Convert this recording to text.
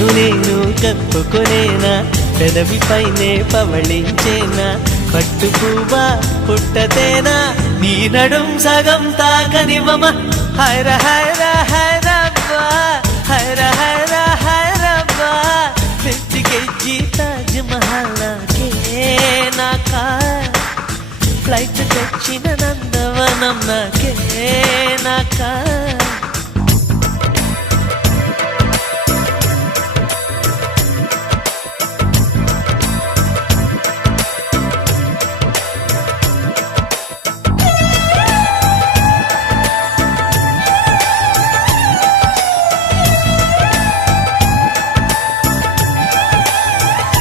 నన్ను నేను కప్పుకొనేనా, పెదవిపైనే పవళించేనా, పట్టు పువ్వా పుట్టతేనా, నీ నడుం సగం తాకనివ్వమ. హైర హైర హైరబ్బా, హైర హైర హైరబ్బా, పెంచికెజ్జి తాజ్ మహల్ నాకే నాకా, ఫ్లైట్ తెచ్చిన నందవనం నాకే నాకా.